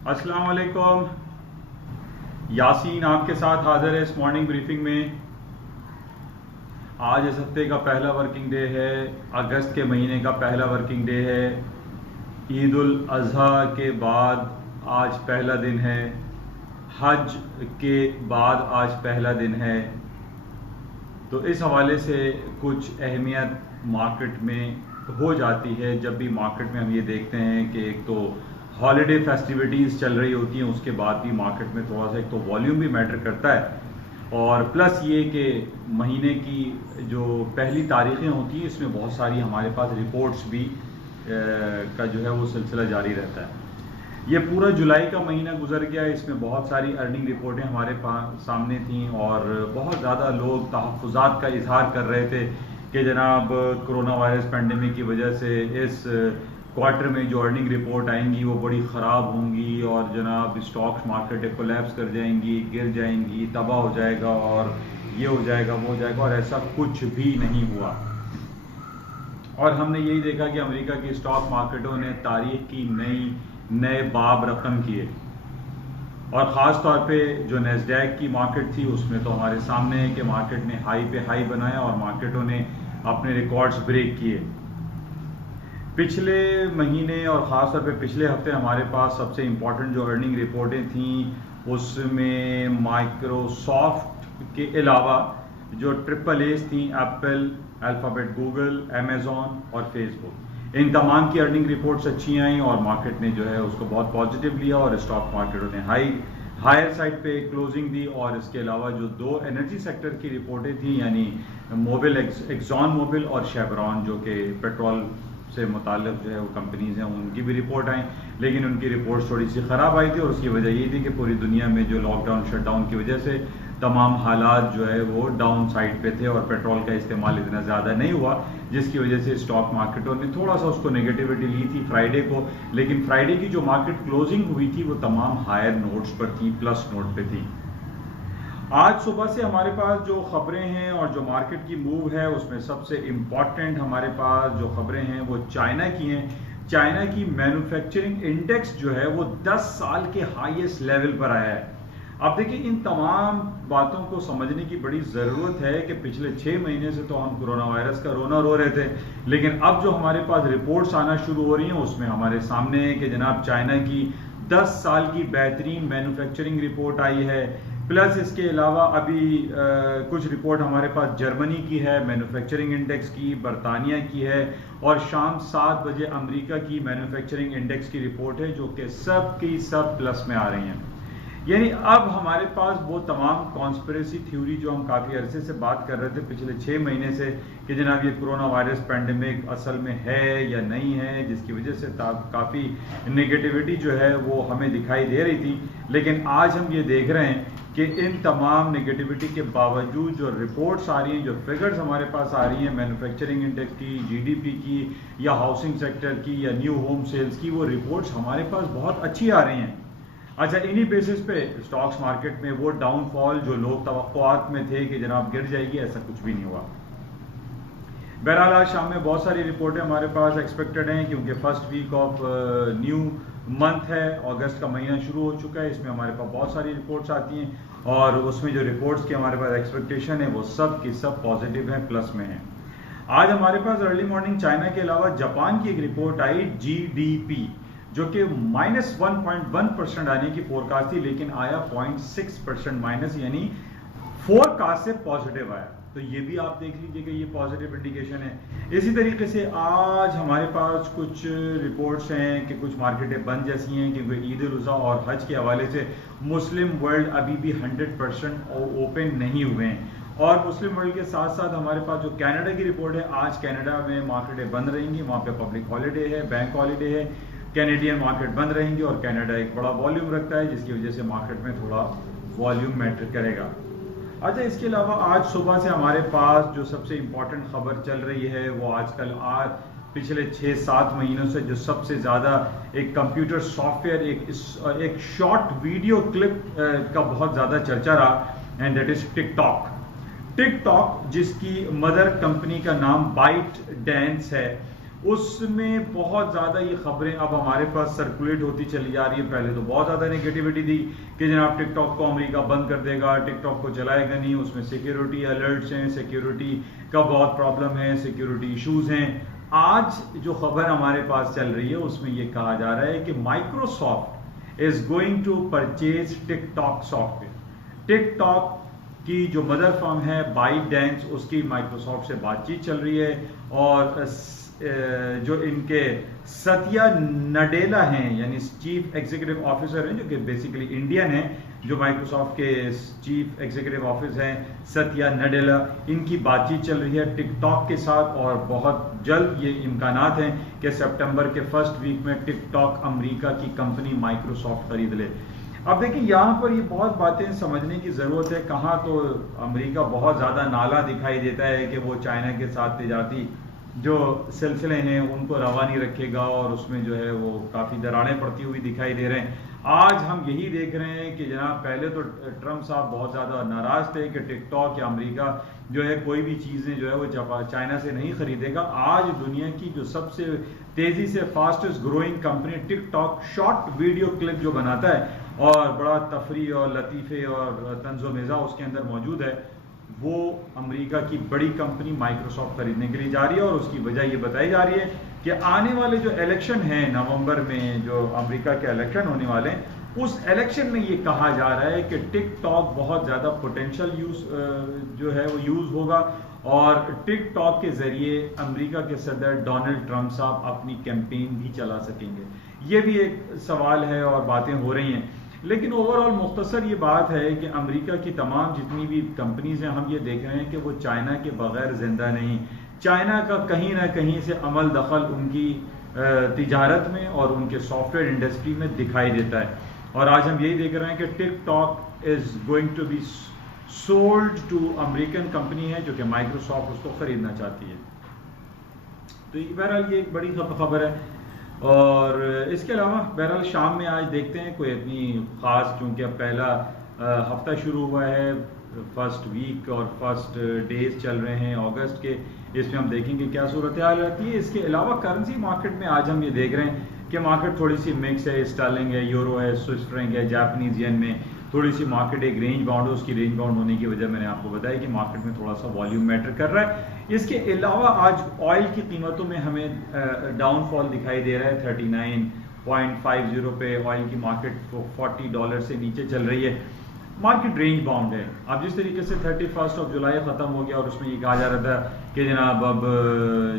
अस्सलाम वालेकुम। यासीन आपके साथ हाजिर है इस मॉर्निंग ब्रीफिंग में। आज इस हफ्ते का पहला वर्किंग डे है, अगस्त के महीने का पहला वर्किंग डे है। ईद उल अज़हा के बाद आज पहला दिन है, हज के बाद आज पहला दिन है। तो इस हवाले से कुछ अहमियत मार्केट में हो जाती है जब भी मार्केट में हम ये देखते हैं कि एक तो हॉलीडे फेस्टिविटीज़ चल रही होती हैं, उसके बाद भी मार्केट में थोड़ा सा एक तो वॉल्यूम भी मैटर करता है और प्लस ये कि महीने की जो पहली तारीखें होती हैं इसमें बहुत सारी हमारे पास रिपोर्ट्स भी का जो है वो सिलसिला जारी रहता है। ये पूरा जुलाई का महीना गुजर गया, इसमें बहुत सारी अर्निंग रिपोर्टें हमारे पास सामने थीं और बहुत ज़्यादा लोग तहफ़्फ़ुज़ात का इजहार कर रहे थे कि जनाब कोरोना वायरस पेंडेमिक की वजह से इस क्वार्टर में जो अर्निंग रिपोर्ट आएंगी वो बड़ी ख़राब होंगी और जनाब स्टॉक्स मार्केट कोलैप्स कर जाएंगी, गिर जाएंगी, तबाह हो जाएगा और ये हो जाएगा वो हो जाएगा, और ऐसा कुछ भी नहीं हुआ। और हमने यही देखा कि अमेरिका की स्टॉक मार्केटों ने तारीख की नए बाब रकम किए और ख़ास तौर पे जो नेस्डैक की मार्केट थी उसमें तो हमारे सामने है कि मार्केट ने हाई पे हाई बनाया और मार्केटों ने अपने रिकॉर्ड्स ब्रेक किए। पिछले महीने और ख़ास तौर पे पिछले हफ्ते हमारे पास सबसे इम्पॉर्टेंट जो अर्निंग रिपोर्टें थीं उसमें माइक्रोसॉफ्ट के अलावा जो ट्रिपल एज थी, एप्पल, अल्फ़ाबेट, गूगल, अमेज़ॉन और फेसबुक, इन तमाम की अर्निंग रिपोर्ट्स अच्छी आई और मार्केट ने जो है उसको बहुत पॉजिटिव लिया और स्टॉक मार्केटों ने हायर साइड पे क्लोजिंग दी। और इसके अलावा जो दो एनर्जी सेक्टर की रिपोर्टें थी यानी मोबिल, एक्सॉन मोबिल और शेवरॉन जो कि पेट्रोल से मुताल्लिक़ जो है वो कंपनीज़ हैं, उनकी भी रिपोर्ट आई, लेकिन उनकी रिपोर्ट्स थोड़ी सी ख़राब आई थी और उसकी वजह ये थी कि पूरी दुनिया में जो लॉकडाउन शटडाउन की वजह से तमाम हालात जो है वो डाउन साइड पे थे और पेट्रोल का इस्तेमाल इतना ज़्यादा नहीं हुआ, जिसकी वजह से स्टॉक मार्केटों ने थोड़ा सा उसको नेगेटिविटी ली थी फ्राइडे को। लेकिन फ्राइडे की जो मार्केट क्लोजिंग हुई थी वो तमाम हायर नोट्स पर थी, प्लस नोट पे थी। आज सुबह से हमारे पास जो खबरें हैं और जो मार्केट की मूव है उसमें सबसे इम्पॉर्टेंट हमारे पास जो खबरें हैं वो चाइना की हैं। चाइना की मैन्युफैक्चरिंग इंडेक्स जो है वो 10 साल के हाईएस्ट लेवल पर आया है। अब देखिए, इन तमाम बातों को समझने की बड़ी ज़रूरत है कि पिछले 6 महीने से तो हम कोरोना वायरस का रोना रो रहे थे, लेकिन अब जो हमारे पास रिपोर्ट्स आना शुरू हो रही हैं उसमें हमारे सामने है कि जनाब चाइना की 10 साल की बेहतरीन मैन्युफैक्चरिंग रिपोर्ट आई है। प्लस इसके अलावा अभी कुछ रिपोर्ट हमारे पास जर्मनी की है मैन्युफैक्चरिंग इंडेक्स की, बरतानिया की है और शाम 7 बजे अमेरिका की मैन्युफैक्चरिंग इंडेक्स की रिपोर्ट है, जो कि सब की सब प्लस में आ रही हैं। यानी अब हमारे पास वो तमाम कॉन्स्पिरेसी थ्योरी जो हम काफ़ी अरसे से बात कर रहे थे पिछले 6 महीने से कि जनाब ये कोरोना वायरस पेंडेमिक असल में है या नहीं है, जिसकी वजह से काफ़ी नेगेटिविटी जो है वो हमें दिखाई दे रही थी, लेकिन आज हम ये देख रहे हैं कि इन तमाम नेगेटिविटी के बावजूद जो रिपोर्ट्स आ रही हैं, जो फिगर्स हमारे पास आ रही हैं मैन्युफैक्चरिंग इंडेक्स की, जीडीपी की या हाउसिंग सेक्टर की या न्यू होम सेल्स की, वो रिपोर्ट्स हमारे पास बहुत अच्छी आ रही हैं। अच्छा, इन्हीं बेसिस पे स्टॉक्स मार्केट में वो डाउनफॉल जो लोग तवक्कुआत में थे कि जनाब गिर जाएगी, ऐसा कुछ भी नहीं हुआ। बहरहाल आज शाम में बहुत सारी रिपोर्टें हमारे पास एक्सपेक्टेड हैं क्योंकि first week of new month है, अगस्त का महीना शुरू हो चुका है, इसमें हमारे पास बहुत सारी रिपोर्ट्स आती हैं और उसमें जो रिपोर्ट्स की हमारे पास एक्सपेक्टेशन है वो सब की सब पॉजिटिव हैं, प्लस में हैं। आज हमारे पास अर्ली मॉर्निंग चाइना के अलावा जापान की एक रिपोर्ट आई जीडीपी, जो कि -1.1% आने की फोरकास्ट थी, लेकिन आया 0.6% माइनस, यानी फोरकास्ट से पॉजिटिव आया। तो ये भी आप देख लीजिए कि ये पॉजिटिव इंडिकेशन है। इसी तरीके से आज हमारे पास कुछ रिपोर्ट्स हैं कि कुछ मार्केटें बंद जैसी हैं क्योंकि ईद उल अज़हा और हज के हवाले से मुस्लिम वर्ल्ड अभी भी 100% ओपन नहीं हुए हैं। और मुस्लिम वर्ल्ड के साथ साथ हमारे पास जो कनाडा की रिपोर्ट है, आज कनाडा में मार्केटें बंद रहेंगी, वहाँ पे पब्लिक हॉलीडे है, बैंक हॉलीडे है, कैनेडियन मार्केट बंद रहेंगी और कनाडा एक बड़ा वॉल्यूम रखता है जिसकी वजह से मार्केट में थोड़ा वॉल्यूम मैटर करेगा। अच्छा, इसके अलावा आज सुबह से हमारे पास जो सबसे इम्पोर्टेंट खबर चल रही है वो आजकल पिछले 6-7 महीनों से जो सबसे ज़्यादा एक कंप्यूटर सॉफ्टवेयर, एक शॉर्ट वीडियो क्लिप का बहुत ज़्यादा चर्चा रहा, एंड दैट इज टिकटॉक, जिसकी मदर कंपनी का नाम बाइट डांस है, उसमें बहुत ज़्यादा ये खबरें अब हमारे पास सर्कुलेट होती चली जा रही है। पहले तो बहुत ज़्यादा नेगेटिविटी थी कि जनाब टिकटॉक को अमेरिका बंद कर देगा, टिकटॉक को चलाएगा नहीं, उसमें सिक्योरिटी अलर्ट्स हैं, सिक्योरिटी का बहुत प्रॉब्लम है, सिक्योरिटी इश्यूज हैं। आज जो खबर हमारे पास चल रही है उसमें ये कहा जा रहा है कि Microsoft is going to purchase TikTok software. TikTok की जो मदर फर्म है बाइटडेंस, उसकी माइक्रोसॉफ्ट से बातचीत चल रही है और जो इनके सत्या नडेला हैं यानी चीफ एग्जीक्यूटिव ऑफिसर हैं, जो कि बेसिकली इंडियन हैं, जो माइक्रोसॉफ्ट के चीफ एग्जीक्यूटिव ऑफिसर हैं सत्या नडेला, इनकी बातचीत चल रही है टिकटॉक के साथ और बहुत जल्द ये इम्कानात हैं कि सितंबर के फर्स्ट वीक में टिकटॉक अमेरिका की कंपनी माइक्रोसॉफ्ट खरीद ले। अब देखिए यहाँ पर ये बहुत बातें समझने की ज़रूरत है। कहाँ तो अमेरिका बहुत ज़्यादा नाला दिखाई देता है कि वो चाइना के साथ तजारती जो सिलसिले हैं उनको रवा नहीं रखेगा और उसमें जो है वो काफ़ी दरारें पड़ती हुई दिखाई दे रहे हैं। आज हम यही देख रहे हैं कि जनाब पहले तो ट्रम्प साहब बहुत ज़्यादा नाराज़ थे कि टिकटॉक या अमेरिका जो है कोई भी चीज़ें जो है वो चाइना से नहीं खरीदेगा। आज दुनिया की जो सबसे तेज़ी से fastest growing company TikTok short video clip जो बनाता है और बड़ा तफरी और लतीफ़े और तंज़ो मिज़ा उसके अंदर मौजूद है, वो अमेरिका की बड़ी कंपनी माइक्रोसॉफ्ट खरीदने के लिए जा रही है। और उसकी वजह ये बताई जा रही है कि आने वाले जो इलेक्शन है नवंबर में, जो अमेरिका के इलेक्शन होने वाले हैं, उस इलेक्शन में ये कहा जा रहा है कि टिकटॉक बहुत ज़्यादा पोटेंशियल जो है वो यूज़ होगा और टिकटॉक के ज़रिए अमेरिका के सदर डोनाल्ड ट्रंप साहब अपनी कैंपेन भी चला सकेंगे। ये भी एक सवाल है और बातें हो रही हैं। लेकिन ओवरऑल मुख्तसर ये बात है कि अमेरिका की तमाम जितनी भी कंपनीज हैं, हम ये देख रहे हैं कि वो चाइना के बगैर जिंदा नहीं। चाइना का कहीं ना कहीं से अमल दखल उनकी तिजारत में और उनके सॉफ्टवेयर इंडस्ट्री में दिखाई देता है। और आज हम यही देख रहे हैं कि TikTok is going to be sold to American company है जो कि माइक्रोसॉफ्ट उसको खरीदना चाहती है। तो बहरहाल ये एक बड़ी खबर है। और इसके अलावा बहरहाल शाम में आज देखते हैं कोई अपनी ख़ास, क्योंकि अब पहला हफ्ता शुरू हुआ है, फर्स्ट वीक और फर्स्ट डेज चल रहे हैं अगस्त के, इसमें हम देखेंगे क्या सूरत हाल रहती है। इसके अलावा करेंसी मार्केट में आज हम ये देख रहे हैं कि मार्केट थोड़ी सी मिक्स है, स्टर्लिंग है, यूरो है, स्विस फ्रैंक है, जापानीज येन में थोड़ी सी मार्केट एक रेंज बाउंड है। उसकी रेंज बाउंड होने की वजह मैंने आपको बताया कि मार्केट में थोड़ा सा वॉल्यूम मैटर कर रहा है। इसके अलावा आज ऑयल की कीमतों में हमें डाउनफॉल दिखाई दे रहा है। 39.50 पे ऑयल की मार्केट $40 से नीचे चल रही है। मार्केट रेंज बाउंड है। अब जिस तरीके से 31 जुलाई ख़त्म हो गया और उसमें ये कहा जा रहा था कि जनाब अब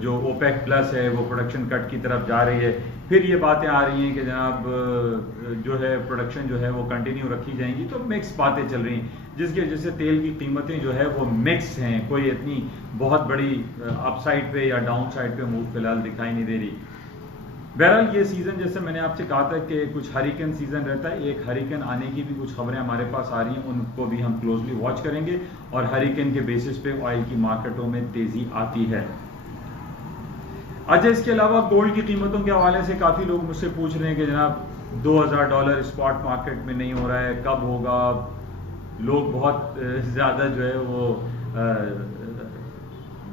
जो ओपेक प्लस है वो प्रोडक्शन कट की तरफ जा रही है, फिर ये बातें आ रही हैं कि जनाब जो है प्रोडक्शन जो है वो कंटिन्यू रखी जाएंगी, तो मिक्स बातें चल रही हैं जिसकी वजह से तेल की कीमतें जो है वो मिक्स हैं। कोई इतनी बहुत बड़ी अपसाइड पे या डाउन साइड पे मूव फिलहाल दिखाई नहीं दे रही। बहरहाल ये सीज़न जैसे मैंने आपसे कहा था कि कुछ हरिकेन सीज़न रहता है, एक हरिकेन आने की भी कुछ खबरें हमारे पास आ रही हैं, उनको भी हम क्लोजली वॉच करेंगे और हरिकेन के बेसिस पे ऑयल की मार्केटों में तेज़ी आती है। अच्छा, इसके अलावा गोल्ड की कीमतों के हवाले से काफ़ी लोग मुझसे पूछ रहे हैं कि जनाब $2000 स्पॉट मार्केट में नहीं हो रहा है, कब होगा। लोग बहुत ज़्यादा जो है वो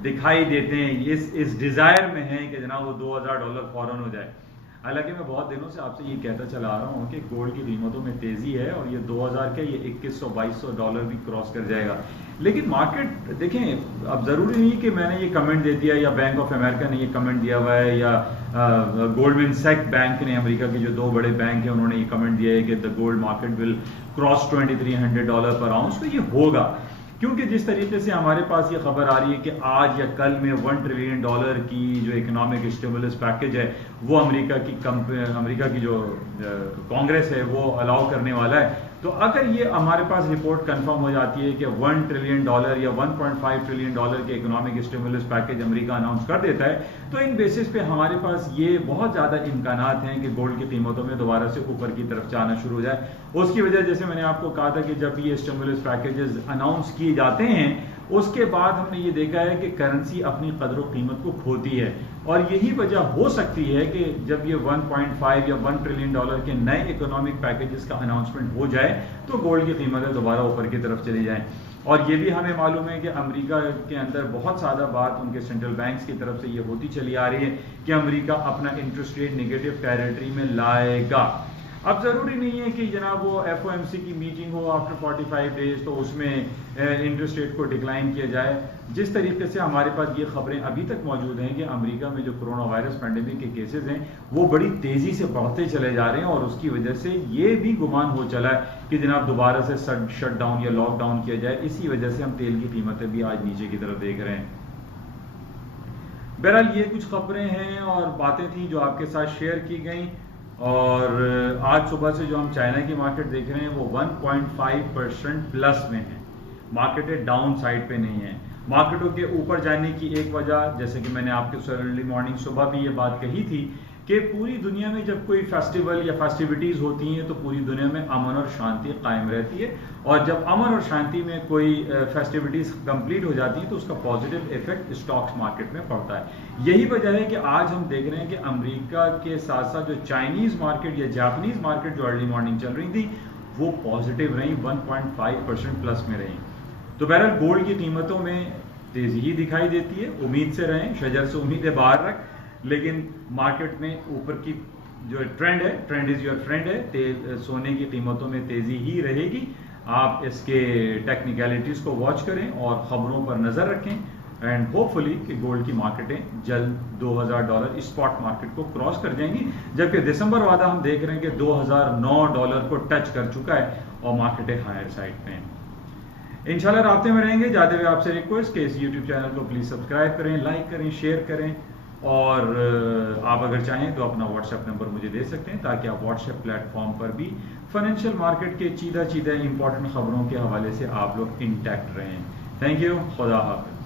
दिखाई देते हैं, इस डिज़ायर में है कि जनाब वो $2000 फौरन हो जाए। हालांकि मैं बहुत दिनों से आपसे ये कहता चला आ रहा हूँ कि गोल्ड की कीमतों में तेज़ी है और ये 2000 के ये $2100-2200 भी क्रॉस कर जाएगा। लेकिन मार्केट देखें, अब ज़रूरी नहीं कि मैंने ये कमेंट दे दिया या बैंक ऑफ अमेरिका ने ये कमेंट दिया हुआ है या गोल्डमैन सैक्स बैंक ने, अमेरिका के जो दो बड़े बैंक हैं, उन्होंने ये कमेंट दिया है कि the gold market will cross $2300 पर आउंस। तो ये होगा क्योंकि जिस तरीके से हमारे पास ये खबर आ रही है कि आज या कल में $1 ट्रिलियन की जो इकोनॉमिक स्टिमुलस पैकेज है वो अमेरिका की जो कांग्रेस है वो अलाउ करने वाला है। तो अगर ये हमारे पास रिपोर्ट कंफर्म हो जाती है कि $1 ट्रिलियन या $1.5 ट्रिलियन के economic stimulus package America announce कर देता है, तो इन बेसिस पे हमारे पास ये बहुत ज़्यादा इम्कानात हैं कि गोल्ड की कीमतों में दोबारा से ऊपर की तरफ जाना शुरू हो जाए। उसकी वजह जैसे मैंने आपको कहा था कि जब ये स्टिमुलस पैकेजेस अनाउंस किए जाते हैं उसके बाद हमने ये देखा है कि करेंसी अपनी कदर व कीमत को खोती है। और यही वजह हो सकती है कि जब ये 1.5 या 1 ट्रिलियन डॉलर के नए इकोनॉमिक पैकेजेस का अनाउंसमेंट हो जाए तो गोल्ड की कीमतें दोबारा ऊपर की तरफ चली जाएं। और ये भी हमें मालूम है कि अमेरिका के अंदर बहुत ज़्यादा बात उनके सेंट्रल बैंक्स की तरफ से ये होती चली आ रही है कि अमेरिका अपना इंटरेस्ट रेट नेगेटिव टेरिटरी में लाएगा। अब ज़रूरी नहीं है कि जनाब वो FOMC की मीटिंग हो आफ्टर 45 डेज तो उसमें इंटरेस्ट रेट को डिक्लाइन किया जाए। जिस तरीके से हमारे पास ये खबरें अभी तक मौजूद हैं कि अमेरिका में जो कोरोना वायरस पैंडेमिक के केसेस हैं वो बड़ी तेज़ी से बढ़ते चले जा रहे हैं और उसकी वजह से ये भी गुमान हो चला है कि जनाब दोबारा से शट डाउन या लॉकडाउन किया जाए। इसी वजह से हम तेल की कीमतें भी आज नीचे की तरफ देख रहे हैं। बहरहाल ये कुछ खबरें हैं और बातें थी जो आपके साथ शेयर की गई। और आज सुबह से जो हम चाइना की मार्केट देख रहे हैं वो 1.5% प्लस में है। मार्केटें डाउन साइड पे नहीं है। मार्केटों के ऊपर जाने की एक वजह, जैसे कि मैंने आपके अर्ली मॉर्निंग सुबह भी ये बात कही थी कि पूरी दुनिया में जब कोई फेस्टिवल या फेस्टिविटीज होती हैं तो पूरी दुनिया में अमन और शांति कायम रहती है और जब अमन और शांति में कोई फेस्टिविटीज कंप्लीट हो जाती हैं तो उसका पॉजिटिव इफेक्ट स्टॉक्स मार्केट में पड़ता है। यही वजह है कि आज हम देख रहे हैं कि अमेरिका के साथ साथ जो चाइनीज मार्केट या जापानीज मार्केट जो अर्ली मॉर्निंग चल रही थी वो पॉजिटिव रही, 1.5% प्लस में रही। तो बहरहाल गोल्ड की कीमतों में तेजी ही दिखाई देती है। उम्मीद से रहें, शजर से उम्मीदें बाहर रख, लेकिन मार्केट में ऊपर की जो ट्रेंड है, ट्रेंड इज योर फ्रेंड है। सोने की कीमतों में तेजी ही रहेगी। आप इसके टेक्निकलिटीज को वॉच करें और खबरों पर नजर रखें एंड होपफुली कि गोल्ड की मार्केटें जल्द $2000 स्पॉट मार्केट को क्रॉस कर जाएंगी, जबकि दिसंबर वादा हम देख रहे हैं कि $2009 को टच कर चुका है और मार्केटें हायर साइड पे हैं। इंशाल्लाह राब्ते में रहेंगे। जाते हुए आपसे रिक्वेस्ट कि इस यूट्यूब चैनल को प्लीज़ सब्सक्राइब करें, लाइक करें, शेयर करें और आप अगर चाहें तो अपना व्हाट्सएप नंबर मुझे दे सकते हैं ताकि आप व्हाट्सएप प्लेटफॉर्म पर भी फाइनेंशियल मार्केट के चीदा इंपॉर्टेंट खबरों के हवाले से आप लोग इंटैक्ट रहें। Thank you. खुदा हाफिज़।